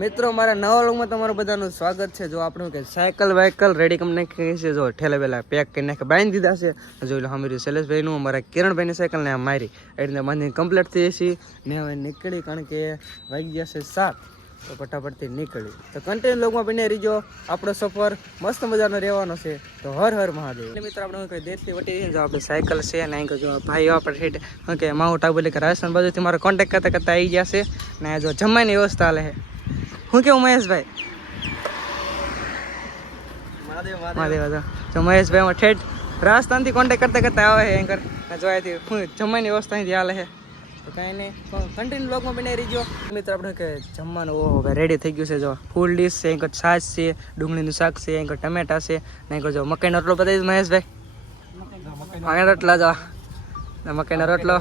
મિત્રો, મારા નવા લોગમાં તમારું બધાનું સ્વાગત છે. જો આપણું કે સાયકલ વાયકલ રેડી કમ નાખી છે. જો ઠેલા વેલા પેક કરી નાખે બાંધી દીધા છે. જોઈ લો હમીરી શૈલેષભાઈનું, અમારા કિરણભાઈની સાયકલને મારી. એ રીતે બાંધીને કમ્પ્લીટ થઈ જશે ને હવે નીકળી કારણ કે વાગી જશે સાત. તો ફટાફટથી નીકળી. તો કન્ટેન લોગમાં બને રહીજો. આપણો સફર મસ્ત મજાનો રહેવાનો છે. તો હર હર મહાદેવ. મિત્રો, આપણે કઈ દેશથી વટી રહીએ જો આપણે સાયકલ છે ને અહીં જો ભાઈઓ આપણે હેઠ કે, માઉન્ટ આબુ એટલે કે રાજસ્થાન બાજુથી મારો કોન્ટેક્ટ કરતા કરતા આવી ગયા છે. ને જો જમવાની વ્યવસ્થા છે. શું કેવું મહેશભાઈ? મહાદેવ જો મહેશભાઈ ઠેઠ રાજસ્થાનથી કોન્ટેક્ટ કરતા કરતા આવે છે એન્કર જોયાથી શું જમવાની વ્યવસ્થા અહીંથી હાલે છે. તો કાંઈ નહીં. કન્ટિન્યુ બ્લોગમાં બની રહીજો મિત્રો આપણે કે જમવાનું ઓહો રેડી થઈ ગયું છે જો. ફૂલ ડીશ છે એન્કર છાશ છે ડુંગળીનું શાક છે એન્કર ટમેટા છે. ને જો મકાઈનો રોટલો બતાવી મહેશભાઈ? મકાઈનો રોટલા. જો. ને મકાઈનો રોટલો.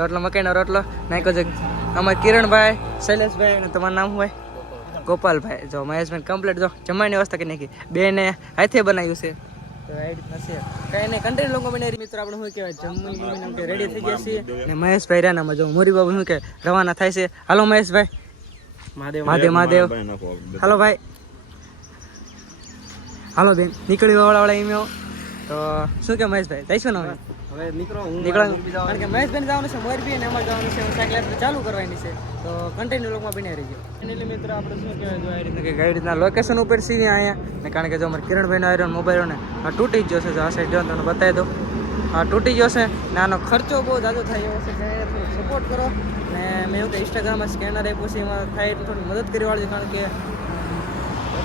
રોટલો મકાઈનો રોટલો. ને એન્કર જો અમારે કિરણભાઈ શૈલેષભાઈ અને તમારું નામ હોય? ગોપાલભાઈ જો મહેશભાઈ કમ્પ્લીટ જો જમવાની વ્યવસ્થા કરી નાખી. બેને હાથે બનાવ્યું છે. તો એ રીતના છે. કાંઈ નહીં કન્ટેન્ટ લોકો બને મિત્રો આપણે શું કહેવાય? જમવાની કે રેડી થઈ ગયા છીએ. ને મહેશભાઈ રાનામાં જો મોરી બાબુ શું કે રવાના થાય છે. હાલો મહેશભાઈ. મહાદેવ. મહાદેવ હાલો ભાઈ. હાલો બેન નીકળી વાળા વાળા એમ તો શું કે મહેશભાઈ જઈશું ને હવે? હવે નીકળો હું નીકળો. કારણ કે મહેશભાઈ જવાનું છે મોરબી અને અમારે જવાનું છે સાયકલ ચાલુ કરવાની છે. તો કન્ટિન્યુ લોકમાં બની રહીજો. એટલે મિત્ર આપણે શું કહેવાય જો આ રીતના કે ગાઈડ રીતના લોકેશન ઉપર સી અહીંયા? ને કારણ કે જો અમારે કિરણભાઈનો આયરન મોબાઈલ ને આ તૂટી જ જશે જો આ સાઈડ જો તમને બતાવી દો આ તૂટી જશે ને આનો ખર્ચો બહુ જાજો થાય એવો છે કે સપોર્ટ કરો. ને મેં એવું કે ઇન્સ્ટાગ્રામમાં સ્કેનર આપ્યું છે એમાં થાય એટલે થોડી મદદ કરી વાળી કારણ કે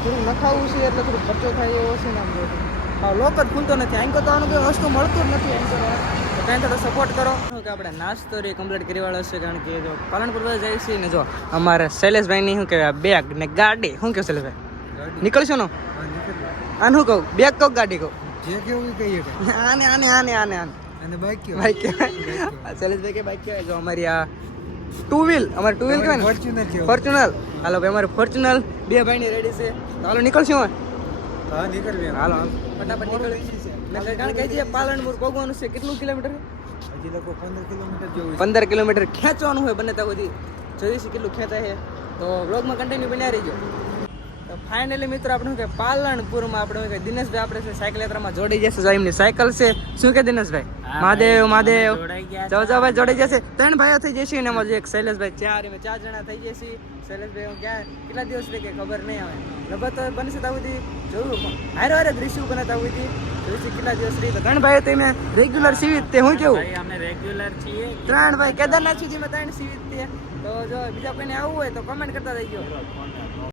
થોડું નખાવું છે એટલે થોડું ખર્ચો થાય એવો છે ને આમ હા લોક જ ખુલતો નથી. અહીં તો આનું કોઈ વસ્તુ મળતું જ નથી એન્કર તો કાંઈ થોડો સપોર્ટ કરો. કે આપણે નાસ્તો રે કમ્પ્લીટ કરી છે કારણ કે જો પાલનપુર બાજુ જાય છે ને જો અમારે શૈલેષભાઈની શું કહેવાય બેગ ને ગાડી. શું કહે શૈલેષભાઈ? નીકળશો ને? આને શું કહું? બેગ કહું ગાડી કહું? જે કેવું કહીએ આને આને આને આને આને. અને બાઈક કહેવાય શૈલેષભાઈ કે બાઈક કહેવાય જો અમારી આ ટુ વ્હીલ અમારે ટુ વ્હીલ કહેવાય ને? ફોર્ચ્યુનર ફોર્ચ્યુનર હાલો ભાઈ અમારે ફોર્ચ્યુનર બે ભાઈની રેડી છે. હાલો નીકળશું હા નીકળ બે હાલો ફટાફટ નીકળી કારણ કે જે પાલનપુર પગવાનું છે કેટલું કિલોમીટર? હજી લોકો પંદર કિલોમીટર જેવું પંદર કિલોમીટર ખેંચવાનું હોય બને ત્યાં સુધી જોઈશું કેટલું ખેંચાય છે? તો બ્લોગમાં કન્ટિન્યુ બન્યા રહીજો. તો ફાઇનલી મિત્રો આપણે કે પાલનપુરમાં આપણે કે દિનેશભાઈ આપણે છે સાયકલ યાત્રામાં જોડી જશે જો એમની સાયકલ છે. શું કે દિનેશભાઈ? મહાદેવ મહાદેવ. જાઓ જાઓ ભાઈ જોડાઈ જશે ત્રણ ભાઈઓ થઈ જશે ને એમાં એક શૈલેષભાઈ ચાર એમાં ચાર જણા થઈ જશે શૈલેષભાઈ હું ક્યાં? કેટલા દિવસ રહે કે ખબર નહીં આવે. લગભગ તો બનશે તો સુધી જોયું હારે હારે દૃશ્ય બને ત્યાં સુધી કેટલા દિવસ રહી. તો ત્રણ ભાઈઓ તમે રેગ્યુલર સીવી તે હું કેવું? અમે રેગ્યુલર છીએ. ત્રણ ભાઈ કેદારનાથ સુધી ત્રણ સીવી તે. તો જો બીજા કોઈને આવવું હોય તો કમેન્ટ કરતા થઈ ગયો